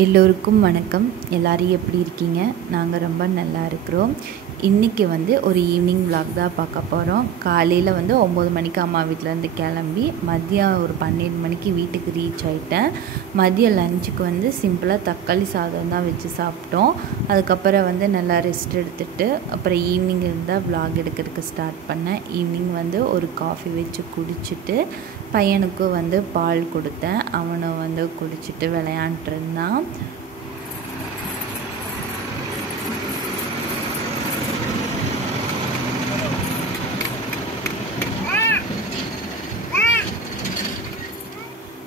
எல்லோருக்கும் வணக்கம். எல்லாரும் எப்படி இருக்கீங்க? நாங்கள் ரொம்ப நல்லா இருக்கிறோம். இன்றைக்கி ஒரு ஈவினிங் vlog தான் பார்க்க போகிறோம். காலையில் 9 மணிக்கு அம்மா வீட்டிலேருந்து கிளம்பி மதியம் ஒரு 12 மணிக்கு வீட்டுக்கு ரீச் ஆகிட்டேன். மதியம் லஞ்சுக்கு சிம்பிளாக தக்காளி சாதம் தான் வச்சு சாப்பிட்டோம். அதுக்கப்புறம் நல்லா ரெஸ்ட் எடுத்துகிட்டு அப்புறம் ஈவினிங் இருந்தால் vlog எடுக்கிறதுக்கு ஸ்டார்ட் பண்ணேன். ஈவினிங் ஒரு காஃபி வச்சு குடிச்சிட்டு பையனுக்கு பால் கொடுத்தேன். அவனை குடிச்சிட்டு விளையாண்டுருந்தான்.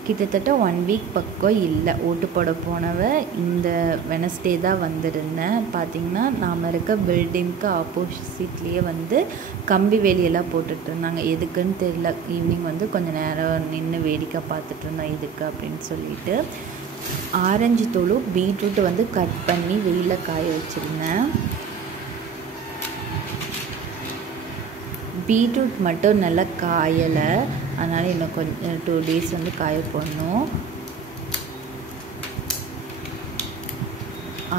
கிட்டத்தட்ட 1 வீக் பக்கம் இல்லை ஓட்டு போட போனவ. இந்த வெனஸ்டே தான் வந்திருந்தேன். பார்த்திங்கன்னா நாம் இருக்க பில்டிங்க்கு ஆப்போசிட்லேயே கம்பி வேலியெல்லாம் போட்டுட்டு இருந்தாங்க. எதுக்குன்னு தெரியல. ஈவினிங் கொஞ்சம் நேரம் நின்று வேடிக்கை பார்த்துட்டு இருந்தோம் எதுக்கு அப்படின்னு சொல்லிட்டு. ஆரஞ்சு தோலும் பீட்ரூட்டு கட் பண்ணி வெயிலில் காய வச்சுருந்தேன். பீட்ரூட் மட்டும் நல்லா காயலை, அதனால் இன்னும் கொஞ்சம் 2 days காய போடணும்.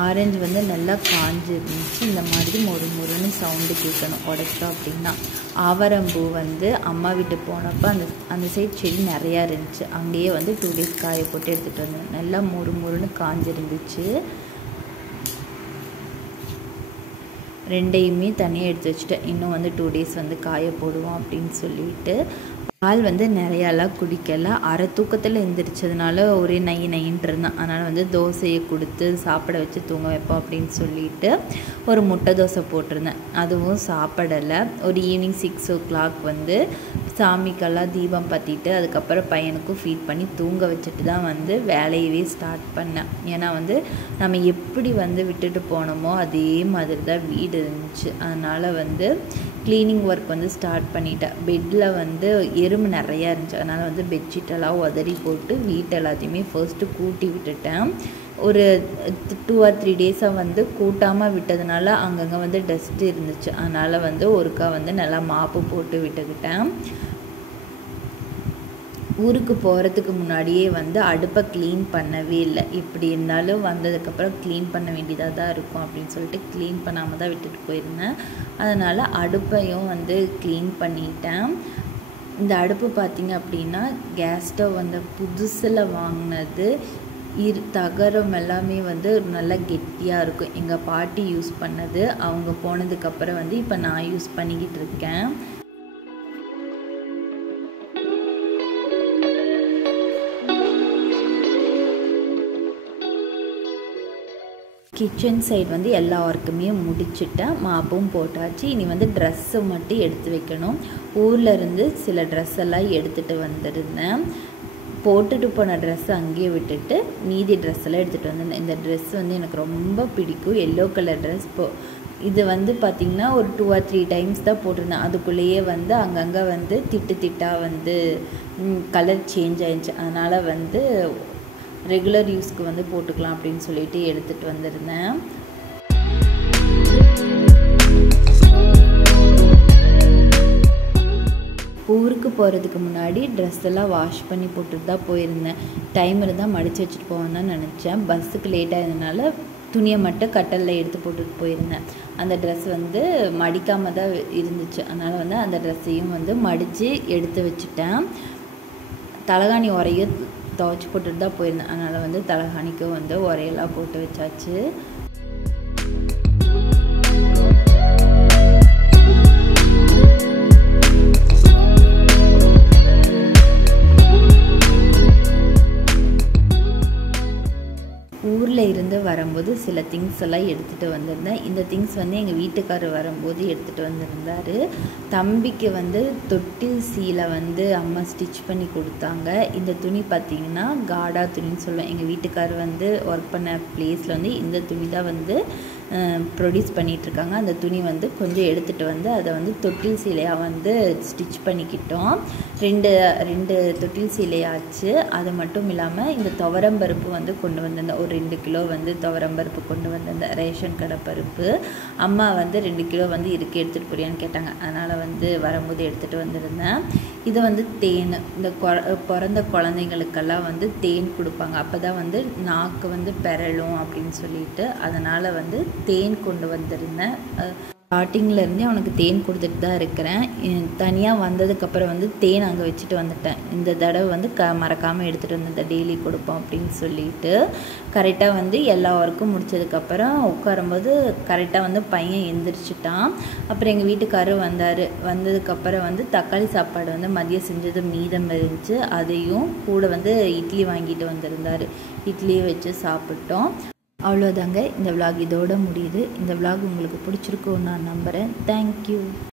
ஆரஞ்சு நல்லா காஞ்சி இருந்துச்சு. இந்த மாதிரி முறுன்னு சவுண்டு கேட்கணும் உடைச்சா அப்படின்னா. ஆவரம்பூ அம்மா வீட்டு போனப்போ அந்த சைடு செடி நிறையா இருந்துச்சு. அங்கேயே 2 days காய போட்டு எடுத்துகிட்டு வந்தேன். நல்லா முறுன்னு காஞ்சிருந்துச்சு. ரெண்டையுமே தனியாக எடுத்து வச்சுட்டேன். இன்னும் 2 days காய போடுவோம் அப்படின்னு சொல்லிட்டு. பால் நிறையாலாம் குடிக்கலை. அரை தூக்கத்தில் எந்திரிச்சதுனால ஒரே நையின்னு இருந்தான். அதனால் தோசையை கொடுத்து சாப்பிட வச்சு தூங்க வைப்போம் அப்படின்னு சொல்லிட்டு ஒரு முட்டை தோசை போட்டிருந்தேன். அதுவும் சாப்பிடலை. ஒரு ஈவினிங் 6 o'clock சாமிக்கெல்லாம் தீபம் பற்றிட்டு அதுக்கப்புறம் பையனுக்கும் ஃபீட் பண்ணி தூங்க வச்சுட்டு தான் வேலையவே ஸ்டார்ட் பண்ணேன். ஏன்னா நம்ம எப்படி விட்டுட்டு போனோமோ அதே மாதிரி தான் வீடு இருந்துச்சு. அதனால் க்ளீனிங் ஒர்க் ஸ்டார்ட் பண்ணிட்டேன். பெட்டில் எறும்பு நிறையா இருந்துச்சு. அதனால் பெட்ஷீட்டெல்லாம் உதறி போட்டு வீட்டை எல்லாத்தையுமே ஃபர்ஸ்ட்டு கூட்டி விட்டுட்டேன். ஒரு 2 or 3 days கூட்டாமல் விட்டதுனால அங்கங்கே டஸ்ட் இருந்துச்சு. அதனால் ஒருக்கா நல்லா மாப்பு போட்டு விட்டுக்கிட்டேன். ஊருக்கு போகிறதுக்கு முன்னாடியே அடுப்பை க்ளீன் பண்ணவே இல்லை. இப்படி இருந்தாலும் வந்ததுக்கப்புறம் க்ளீன் பண்ண வேண்டியதாக தான் இருக்கும் அப்படின்னு சொல்லிட்டு க்ளீன் பண்ணாமல் தான் விட்டுட்டு போயிருந்தேன். அதனால் அடுப்பையும் க்ளீன் பண்ணிட்டேன். இந்த அடுப்பு பார்த்திங்க அப்படின்னா கேஸ் ஸ்டவ் புதுசில் வாங்கினது. தகரம் எல்லாமே நல்லா கெட்டியாக இருக்கும். எங்கள் பாட்டி யூஸ் பண்ணது. அவங்க போனதுக்கப்புறம் இப்போ நான் யூஸ் பண்ணிக்கிட்டு இருக்கேன். கிச்சன் சைடு எல்லா ஒர்க்குமே முடிச்சுட்டேன். மாப்பும் போட்டாச்சு. இனி ட்ரெஸ்ஸு மட்டும் எடுத்து வைக்கணும். ஊரில் இருந்து சில ட்ரெஸ் எல்லாம் எடுத்துகிட்டு வந்திருந்தேன். போட்டுட்டு போன ட்ரெஸ்ஸை அங்கேயே விட்டுட்டு மீதி ட்ரெஸ் எல்லாம் எடுத்துகிட்டு வந்திருந்தேன். இந்த ட்ரெஸ் எனக்கு ரொம்ப பிடிக்கும். Yellow colour dress. இது பார்த்திங்கன்னா ஒரு 2 or 3 times தான் போட்டிருந்தேன். அதுக்குள்ளேயே அங்கங்கே திட்டாக கலர் சேஞ்ச் ஆயிடுச்சு. அதனால் ரெகுலர் யூஸ்க்கு போட்டுக்கலாம் அப்படின்னு சொல்லிட்டு எடுத்துகிட்டு வந்திருந்தேன். ஊருக்கு போகிறதுக்கு முன்னாடி ட்ரெஸ் எல்லாம் வாஷ் பண்ணி போட்டுட்டு தான் போயிருந்தேன். டைம் இருந்தால் மடித்து வச்சுட்டு போவேன்னு நினச்சேன். பஸ்ஸுக்கு லேட் ஆகியதுனால துணியை மட்டும் கட்டலில் எடுத்து போட்டுட்டு போயிருந்தேன். அந்த ட்ரெஸ் மடிக்காமல் தான் இருந்துச்சு. அதனால் அந்த ட்ரெஸ்ஸையும் மடித்து எடுத்து வச்சுட்டேன். தலகாணி உரையும் துவைச்சி போட்டுட்டு தான் போயிருந்தேன். அதனால் தலகாணிக்கும் உரையெல்லாம் போட்டு வச்சாச்சு. ஊரில் இருந்து வரும்போது சில திங்ஸ் எல்லாம் எடுத்துகிட்டு வந்திருந்தேன். இந்த திங்ஸ் எங்கள் வீட்டுக்காரர் வரும்போது எடுத்துகிட்டு வந்திருந்தார். தம்பிக்கு தொட்டில் சீலை அம்மா ஸ்டிச் பண்ணி கொடுத்தாங்க. இந்த துணி பார்த்திங்கன்னா காடா துணின்னு சொல்லுவேன். எங்கள் வீட்டுக்காரர் ஒர்க் பண்ண பிளேஸில் இந்த துணி தான் ப்ரொடியூஸ் பண்ணிகிட்ருக்காங்க. அந்த துணி வந்து கொஞ்சம் எடுத்துகிட்டு வந்து அதை வந்து தொட்டில் சீலையாக வந்து ஸ்டிச் பண்ணிக்கிட்டோம். ரெண்டு தொட்டில் சீலையாச்சு. அது மட்டும் இல்லாமல் இந்த துவரம்பருப்பு வந்து கொண்டு வந்திருந்தேன். ஒரு 2 கிலோ வந்து துவரம்பருப்பு கொண்டு வந்திருந்தேன், ரேஷன் கடை பருப்பு. அம்மா வந்து 2 கிலோ வந்து இருக்கு எடுத்துகிட்டு போறியான்னு கேட்டாங்க. அதனால் வந்து வரும்போது எடுத்துகிட்டு வந்திருந்தேன். இது வந்து தேன். இந்த பிறந்த குழந்தைங்களுக்கெல்லாம் வந்து தேன் கொடுப்பாங்க. அப்போ தான் வந்து நாக்கு வந்து பெறலும் அப்படின்னு சொல்லிட்டு அதனால் வந்து தேன் கொண்டு வந்திருந்தேன். ஸ்டார்டிங்லேருந்தே அவனுக்கு தேன் கொடுத்துட்டு தான் இருக்கிறேன். தனியாக வந்ததுக்கப்புறம் வந்து தேன் அங்கே வச்சுட்டு வந்துட்டேன். இந்த தடவை வந்து மறக்காமல் எடுத்துகிட்டு வந்தேன், டெய்லி கொடுப்போம் அப்படின்னு சொல்லிட்டு. கரெக்டாக வந்து எல்லா ஒர்க்கும் முடித்ததுக்கப்புறம் உட்காரும்போது கரெக்டாக வந்து பையன் எந்திரிச்சிட்டான். அப்புறம் எங்கள் வீட்டுக்காரர் வந்ததுக்கப்புறம் வந்து தக்காளி சாப்பாடு வந்து மதியம் செஞ்சது மீதம் இருந்துச்சு. அதையும் கூட வந்து இட்லி வாங்கிட்டு வந்திருந்தார். இட்லியை வச்சு சாப்பிட்டோம். அவ்வளோதாங்க, இந்த விலாக் இதோட முடியுது. இந்த விலாக் உங்களுக்கு பிடிச்சிருக்கும்னு நான் நம்புகிறேன். தேங்க்யூ.